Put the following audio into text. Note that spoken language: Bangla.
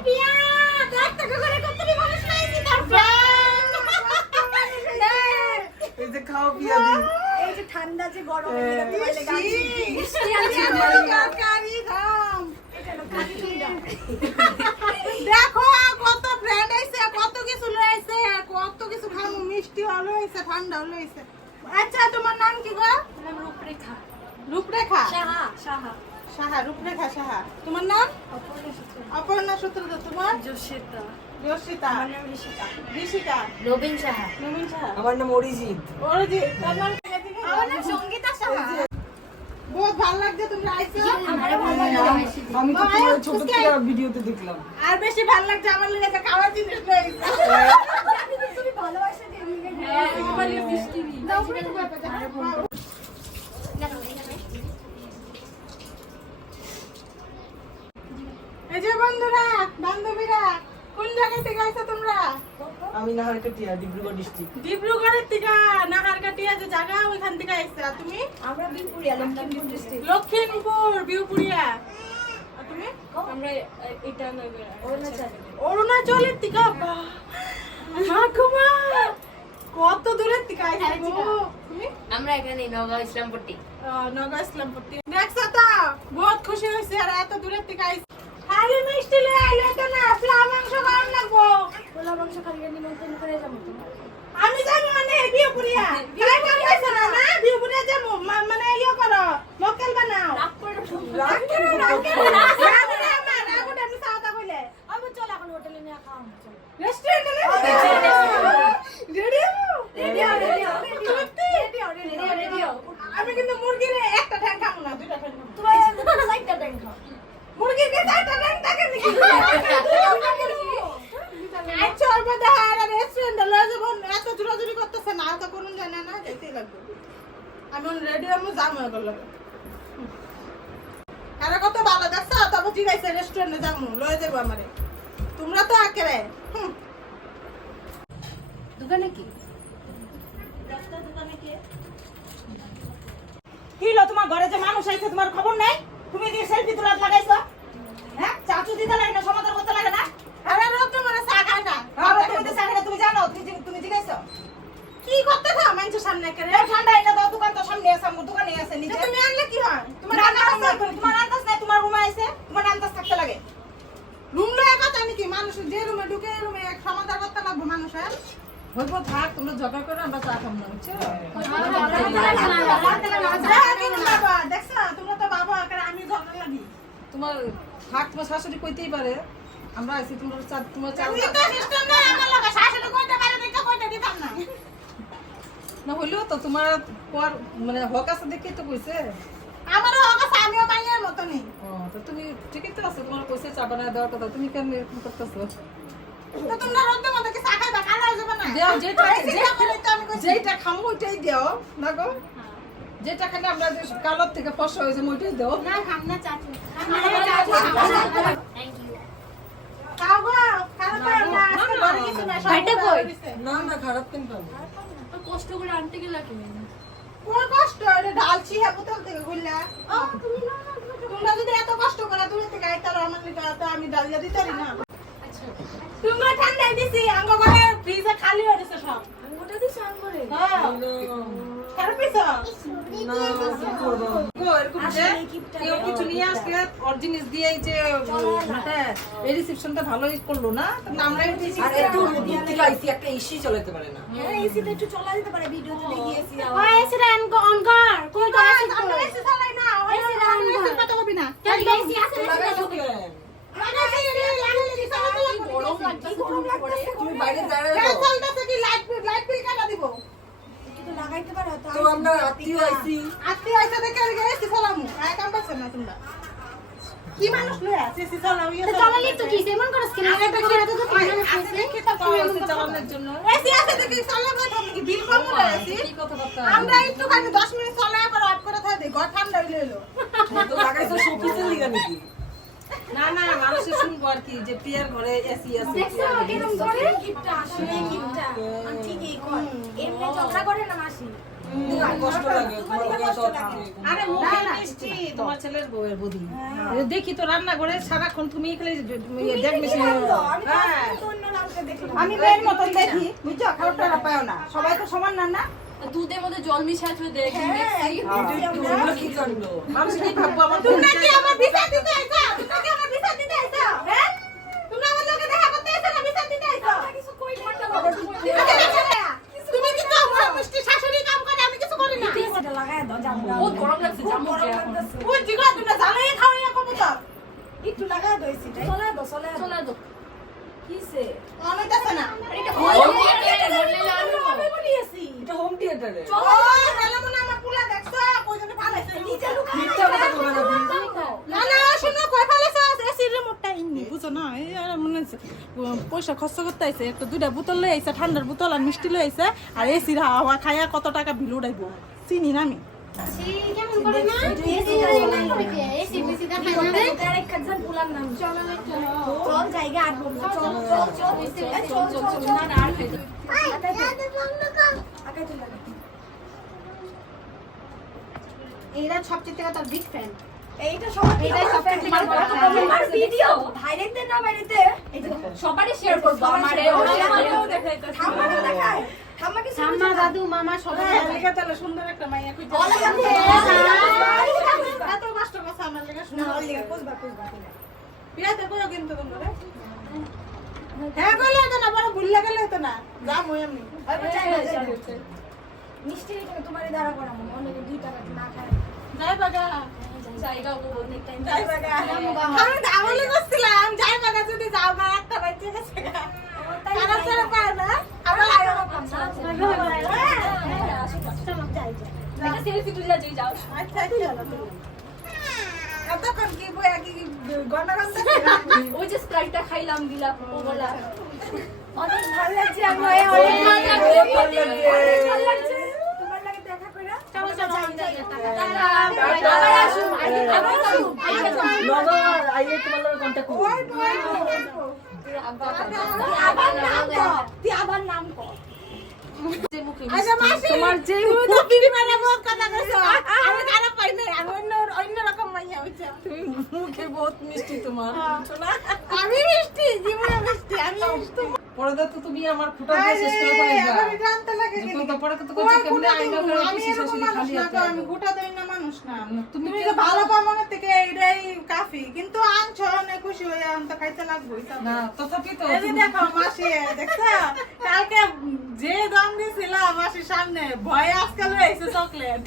পিয়া দেখ তো করে কতটি মানুষ নাইছি তার ফ্রেন্ড এই যে খাও পিয়া দি এই যে ঠান্ডা যে গরম লাগে গাছি মিষ্টি আছে তরকারি খাম দেখো কত ব্র্যান্ড আইছে কত কিছু লইছে কত কিছু খাম মিষ্টি হলো হইছে ঠান্ডা হলো হইছে আচ্ছা তোমার নাম কি গো নাম রূপরেখা রূপরেখা সাহা সাহা সাহা রূপরেখা সাহা তোমার নাম অপর্ণা সূত্রধর তোমার জোশিতা যোশিতা আমার নাম ঋষিতা ঋষিকা রবিন সাহা নমিন সাহা আমার নাম অরিজিৎ অরিজিৎ তোমার আমার নাম সঙ্গীতা সাহা বহুত ভালো লাগছে তোমরা আইছো আমারে ভালো লাগে আমি তো তোমার ছোট থেকে ভিডিওতে দেখলাম আর বেশি ভালো লাগছে আমার লাগে যে খাওয়ার জিনিস লইছে তুমি ভালোবাসা দিয়ে হ্যাঁ একবারে মিষ্টি দাও করে তো এই যে বন্ধুরা বান্ধবীরা কোন জায়গা থেকে আইছো তোমরা আমি নাহারকাটিয়া ডিব্রুগড় ডিস্ট্রিক্ট ডিব্রুগড়ের থেকে নাহারকাটিয়া যে জায়গা ওইখান থেকে আইছো তুমি আমরা বিপুরিয়া লক্ষিমপুর ডিস্ট্রিক্ট লক্ষিমপুর বিউপুরিয়া আর তুমি আমরা এটা অরুণাচল অরুণাচলের থেকে ঠাকুমা কত দূরের থেকে আইছো গো? তুমি আমরা এখানে নগাঁও ইসলামপট্টি নগা ইসলামপট্টি দেখছো তো বহুত খুশি হয়েছে আর এত দূরের থেকে আইছো খালি মিষ্টি লয়ে আইলে তো না পোলা মাংস খাওয়ার লাগবো পোলা মাংস খালি নিমন্ত্রণ করে যাবো আমি যাবো মানে বিউপুরিয়া কাই কাম কইছ না না বিউপুরিয়া যাবো মানে ইয়া করো মক্কেল বানাও রাগ করে রাগ করো রাগ করো রাগ না আমার রাগ ওটা আমি সাদা কইলে আমি চল এখন হোটেলে নিয়ে খাওয়া চল রেস্টুরেন্টে না রেডি রেডি সত্যি রেডি আমি কিন্তু মুরগির একটা ঠ্যাং খাবো না দুইটা ঠ্যাং খাবো তোমার লাইটটা দেন খাও মুরগির কে চারটা ঠ্যাং থাকে নাকি আচ্ছা অল্প দেখা আর রেস্টুরেন্টে লয়ে যাবো এত জোরাজুরি করতেছে না তো করুন জানে না যাইতেই লাগবে আমি রেডি আমি যাবো এবার লাগে আরে কত ভালো দেখছো তবে ঠিক আছে রেস্টুরেন্টে যাবো লয়ে যাবো আমারে তোমরা তো একেবারে দোকানে কি কি হলো তোমার ঘরে যে মানুষ আইছে তোমার খবর নাই তুমি দিয়ে সেলফি তোলা লাগাইছো হ্যাঁ চাচু দিতে লাগে না সমাদর করতে লাগে না আরে লোক তো মানে চা খায় না আরে তুমি তো চা খায় না তুমি জানো তুমি জিজ্ঞাসা কি করতে থাও মানুষের সামনে করে ঠান্ডা এনে দাও দোকান তো সামনে আছে আমার দোকানে আছে নিজে তুমি আনলে কি হয় তোমার আন্দাজ নাই তোমার রুমে আইছে তোমার আন্দাজ থাকতে লাগে রুম লয়ে কথা নাকি মানুষ যে রুমে ঢুকে রুমে এক সমাদর করতে লাগবে মানুষের হইব থাক তোমরা ঝগড়া করে আমরা চা খাবো না বুঝছো বাবা দেখছ তোমরা তো বাবা আমি ঝগড়া লাগি তোমার থাক তোমার শাশুড়ি কইতেই পারে আমরা আছি তোমার তোমার তুমি তো সিস্টেম নাই আমার লাগা শাশুড়ি কইতে পারে দেখে কইতে দিতাম না না হইলেও তো তোমার পর মানে হক আছে দেখেই তো কইছে আমারও হোক আছে আমিও মাইয়ের মতো নেই ও তো তুমি ঠিকই তো আছে তোমার কইছে চা বানায় দেওয়ার কথা তুমি কেন এরকম করতেছো তো তোমরা রোদ মতো কি চা খাইবা কালা হয়ে যাবে না দেও যেটা যেটা করে তো আমি কইছি যেটা খামো ওইটাই দেও না গো যেটা খেলে আমরা যে কালোর থেকে ফসা হয়েছে ওইটাই দেও না খাম না চাচু থ্যাংক ইউ খাও গো খারাপ হয় না আজকে ঘরে কিছু না ভাইটা কই? না না খারাপ কেন পাবো কষ্ট করে আনতে গেলা কি কোন কষ্ট এটা ঢালছি হ্যাঁ বোতল থেকে গুল্লা তোমরা যদি এত কষ্ট করে দূরে থেকে আইতার আমার লিগা তো আমি ডালিয়া দিতারি না তোমরা ঠান্ডায় দিছি আঙ্গ ঘরে ফ্রিজে খালি হয়ে গেছে সব ওটা দিয়ে স্নান করে হ্যাঁ খারাপ হইছে না কি করবো গো এরকম যে কেউ কিছু নিয়ে আসলে ওর জিনিস দিয়ে এই যে হ্যাঁ এই রিসেপশনটা ভালোই করলো না তাহলে আমরা আর এত রোদ থেকে আইছি একটা এসি চালাতে পারে না হ্যাঁ এসিতে একটু চলা যেতে পারে ভিডিওতে দেখিয়েছি ওই এসিটা অন কর কই তো আমরা এসি চালাই না ওই এসি কথা কবি না কেন এসি আছে লাগাইছো কেন? গরম লাগছে তুমি বাইরে দাঁড়াও কি লাইট বিল কাটা দিব কিন্তু লাগাইতে পারো তো আমরা আত্মীয় আইছি আত্মীয় আইসা দেখে এসি চালামু আয় কাম পাচ্ছেন না তোমরা কি মানুষ লয়া এসি চালাও ইয়া চালালি তো কি এমন করছ কেন আগে তো খেতে তো আছে দেখে তো পাওয়া হয়েছে চালানোর জন্য এসি আছে দেখি চালাবো কি বিল কম করে এসি কি কথাবার্তা আমরা একটু খালি 10 মিনিট চালায় পর অফ করে থাকে ঘর ঠান্ডা হইলো এলো তো লাগাইছো শোপিসের লিগা নাকি না না মানুষে শুনবো আর কি যে প্রিয়ার ঘরে এসি আছে দেখছো কেমন করে গিফটটা আসলে গিফটটা ঠিকই কর এমনি ঝগড়া করে না মাসি কষ্ট লাগে তোমার ওকে তো থাকে। আরে মুখে মিষ্টি তোমার ছেলের বউয়ের বৌদি দেখি তো রান্না করে সারাক্ষণ তুমি এখানে দেখ মিশে আমি মেয়ের মতন দেখি বুঝছো, খারাপ টারাপ পাও না, সবাই তো সমান না না। দুধের মধ্যে জল মিশাচ্ছ দেখ তোমরা কি কাণ্ড? মানুষ কি ভাববো আমার তোমরা কি আমার বিচার দিতে আইছো? তোমরা কি আমার বিচার দিতে আইছো? হ্যাঁ? তোমরা আমার লগে দেখা করতে আইছো না বিচার দিতে আইছো? কিছু কই না তুমি কি তোমার মিষ্টি শাশুড়ি কাম করে, আমি কিছু করি না। এটা লাগায় দাও জামু বহুত গরম লাগছে জামু ওই জিগা তোমরা জানাই খাওয়াইয়া কবুতর। একটু লাগায় দাও এসিটা চলে দাও চলে দাও কিসে অনেকটাছে না। এটা আমি বলিয়েছি এটা হোম থিয়েটারে। ও তাহলে মনে হয় আমার পুলা দেখছো, কইজনে ফালাইছে নিচে লুকায়। মিথ্যা কথা বলে না তুমি। না না শুনো কই ফালাইছো, এসির রিমোটটা ইন্নি বুঝো না। এই আর মনে হচ্ছে পয়সা খরচ করতে আইছে, একটা দুইটা বোতল লই আইছে, ঠান্ডার বোতল আর মিষ্টি লই আইছে, আর এসির হাওয়া খায়া কত টাকা বিল উড়াইবো চিনি না আমি। কেমন করে না এসি বেশি দেখায় না রে আরেক কাজন পুলার নাম চল জায়গা আর বলবো চল না না আর খাইতে আগে চলে এরা সবচেয়ে তার বিগ ফ্যান। এইটা সবাই এইটাই সবথেকে তোমার বড় আমার ভিডিও ভাইরাল দেন না বাইরেতে সবারই শেয়ার করব আমারে ওরাও দেখাইতে ঠাম্মাকে দেখায় ঠাম্মাকে ঠাম্মা দাদু মামা সবাই লেগে তাহলে সুন্দর একটা মাইয়া কইতে এত কষ্ট করছে আমার লেগে সুন্দর লেগে কুজবা বিয়াতে কইও কিন্তু তোমরা হ্যাঁ কইলে তো না, বড় ভুললে গেলে তো না, যা মই এমনি মিষ্টি রেখে তোমার দ্বারা করা মনে অনেক 2 টাকা না খায় যাই বাগা জায়গা অনেক টাইম যাই বাগা আমি দাওলে করছিলাম যাই বাগা যদি যাও না একটা বাইতে গেছে কারণ ছাড়া পায় না আবার আয়ো একটা সেলফি তুলে যাই যাও আচ্ছা কতক্ষণ কি বই কি গন্ডা করতে ওই যে স্প্রাইটটা খাইলাম দিলাম ওগুলা অনেক ভালো লাগছে আমার অনেক ভালো লাগছে তোমার লাগে দেখা কইরা চলো যাই আবার আসুন আবার আসুন বাবা আইলে তোমার লগে কন্টাক্ট করব। আবার নাম কর আচ্ছা মাসি তোমার যে তো বিবি মানে বহুত কথা কইছো, আমি খারাপ পাই না, আমি অন্য রকম মাইয়া হইছে। তুমি মুখে বহুত মিষ্টি তোমার। শোনা? আমি মিষ্টি জীবনে মিষ্টি আমি মিষ্টি পরে তো তুমি আমার ফুটা দিয়ে শেষ করে ফেলাইবা। আমি জানতে লাগে যে কি কোন পরে তো কইছি কেমনে আইনা করে আমি পিছে এরকম শাশুড়ি মানুষ খালি না, হাতে আমি গোটা দেই না মানুষ না। তুমি তুমি যে ভালো কামনের থেকে এইটাই কাফি, কিন্তু আনছো অনেক খুশি হয়ে আনতে খাইতে লাগবেই। না তথাপি তো এই যে দেখো মাসি দেখছো কালকে যে দাম দিয়েছিলাম মাসির সামনে ভয়ে আজকাল হয়েছে চকলেট।